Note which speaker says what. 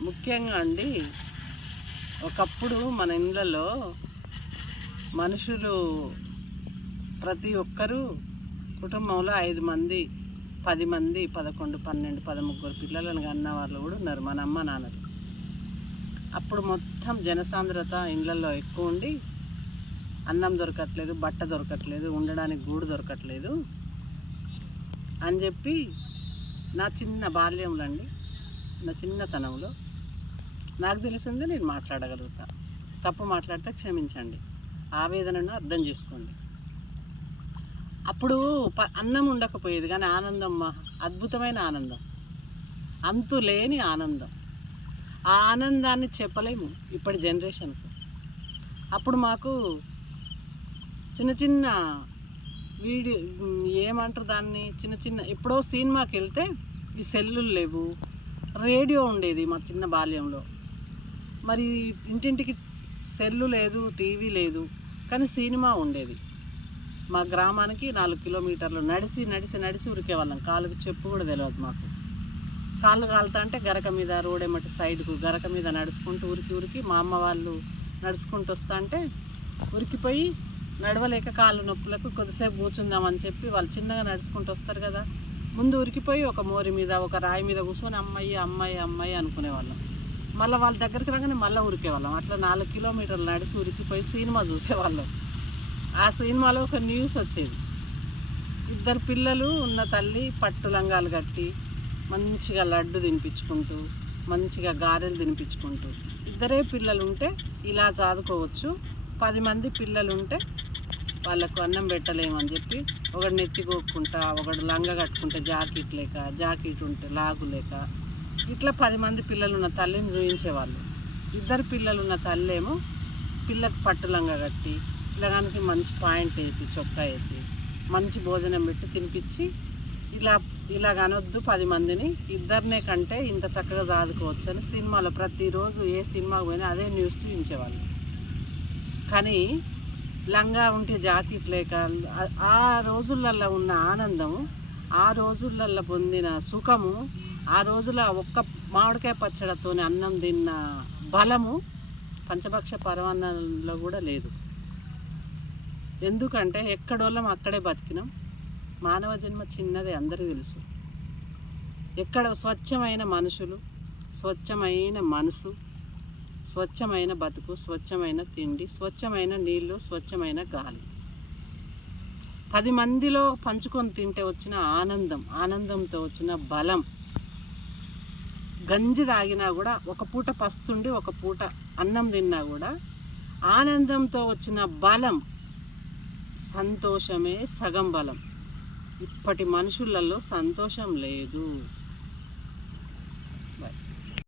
Speaker 1: ముఖ్యంగా అండి ఒకప్పుడు మన ఇళ్ళలో మనుషులు ప్రతి ఒక్కరూ కుటుంబంలో ఐదు మంది పది మంది పదకొండు పన్నెండు పదముగ్గురు పిల్లలను కన్న వాళ్ళు కూడా ఉన్నారు మన అమ్మ నాన్నలు. అప్పుడు మొత్తం జనసాంద్రత ఇళ్ళల్లో ఎక్కువ ఉండి అన్నం దొరకట్లేదు బట్ట దొరకట్లేదు ఉండడానికి గూడు దొరకట్లేదు అని చెప్పి నా చిన్న బాల్యంలో అండి నా చిన్నతనంలో నాకు తెలిసిందే నేను మాట్లాడగలుగుతా. తప్పు మాట్లాడితే క్షమించండి. ఆవేదనను అర్థం చేసుకోండి. అప్పుడు ప అన్నం ఉండకపోయేది కానీ ఆనందం మహా అద్భుతమైన ఆనందం. అంతు లేని ఆనందం. ఆ ఆనందాన్ని చెప్పలేము ఇప్పటి జనరేషన్కు. అప్పుడు మాకు చిన్న చిన్న వీడియో ఏమంటారు దాన్ని? చిన్న చిన్న ఎప్పుడో సినిమాకి వెళ్తే ఈ సెల్లులు లేవు. రేడియో ఉండేది మా చిన్న బాల్యంలో. మరి ఇంటింటికి సెల్లు లేదు టీవీ లేదు కానీ సినిమా ఉండేది. మా గ్రామానికి నాలుగు కిలోమీటర్లు నడిచి నడిచి నడిచి ఉరికేవాళ్ళం. కాళ్ళకి చెప్పు కూడా తెలియదు మాకు. కాళ్ళు కాలుతా అంటే గరక మీద రోడేమటి సైడ్కు గరక మీద నడుచుకుంటూ ఉరికి ఉరికి మా అమ్మ వాళ్ళు నడుచుకుంటూ వస్తా అంటే ఉరికిపోయి నడవలేక కాళ్ళు నొప్పులకు కొద్దిసేపు కూర్చుందామని చెప్పి వాళ్ళు చిన్నగా నడుచుకుంటూ వస్తారు కదా. ముందు ఉరికిపోయి ఒక మోరి మీద ఒక రాయి మీద కూర్చొని అమ్మాయి అమ్మాయి అమ్మాయి అనుకునేవాళ్ళం. మళ్ళీ వాళ్ళ దగ్గరికి రాగానే మళ్ళీ ఉరికేవాళ్ళం అట్లా నాలుగు కిలోమీటర్లు నడిచి ఉరికిపోయి సినిమా చూసేవాళ్ళం. ఆ సినిమాలో ఒక న్యూస్ వచ్చేది. ఇద్దరు పిల్లలు ఉన్న తల్లి పట్టు లంగాలు కట్టి మంచిగా లడ్డు తినిపించుకుంటూ మంచిగా గారెలు తినిపించుకుంటూ ఇద్దరే పిల్లలు ఉంటే ఇలా చదువుకోవచ్చు పది మంది పిల్లలు ఉంటే వాళ్ళకు అన్నం పెట్టలేమని చెప్పి ఒకడు నెత్తి కోక్కుంటా ఒకడు లంగ కట్టుకుంటే జాకెట్ లేక జాకెట్ ఉంటే లాగు లేక ఇట్లా పది మంది పిల్లలున్న తల్లిని చూపించేవాళ్ళు ఇద్దరు పిల్లలు ఉన్న తల్లి ఏమో పిల్లకు పట్టు లంగా కట్టి పిల్లగానికి మంచి పాయింట్ వేసి చొక్కా వేసి మంచి భోజనం పెట్టి తినిపించి ఇలా ఇలా కనొద్దు పది మందిని ఇద్దరినే కంటే ఇంత చక్కగా చదువుకోవచ్చు అని సినిమాలో ప్రతిరోజు ఏ సినిమాకు పోయినా అదే న్యూస్ చూపించేవాళ్ళు కానీ లంగా ఉంటే జాకెట్ లేక ఆ- రోజులలో రోజులల్లో ఉన్న ఆనందము ఆ రోజులల్లో పొందిన సుఖము ఆ రోజుల ఒక్క మామిడికాయ పచ్చడితోనే అన్నం తిన్న బలము పంచభక్ష పరమాన్నంలో కూడా లేదు. ఎందుకంటే ఎక్కడోళ్ళం అక్కడే బతికినాం. మానవ జన్మ చిన్నదే అందరికీ తెలుసు. ఎక్కడ స్వచ్ఛమైన మనుషులు స్వచ్ఛమైన మనసు స్వచ్ఛమైన బతుకు స్వచ్ఛమైన తిండి స్వచ్ఛమైన నీళ్ళు స్వచ్ఛమైన గాలి. పది మందిలో పంచుకొని తింటే వచ్చిన ఆనందం ఆనందంతో వచ్చిన బలం గంజి తాగినా కూడా ఒక పూట పస్తుండి ఒక పూట అన్నం తిన్నా కూడా ఆనందంతో వచ్చిన బలం సంతోషమే సగం బలం. ఇప్పటి మనుషులలో సంతోషం లేదు.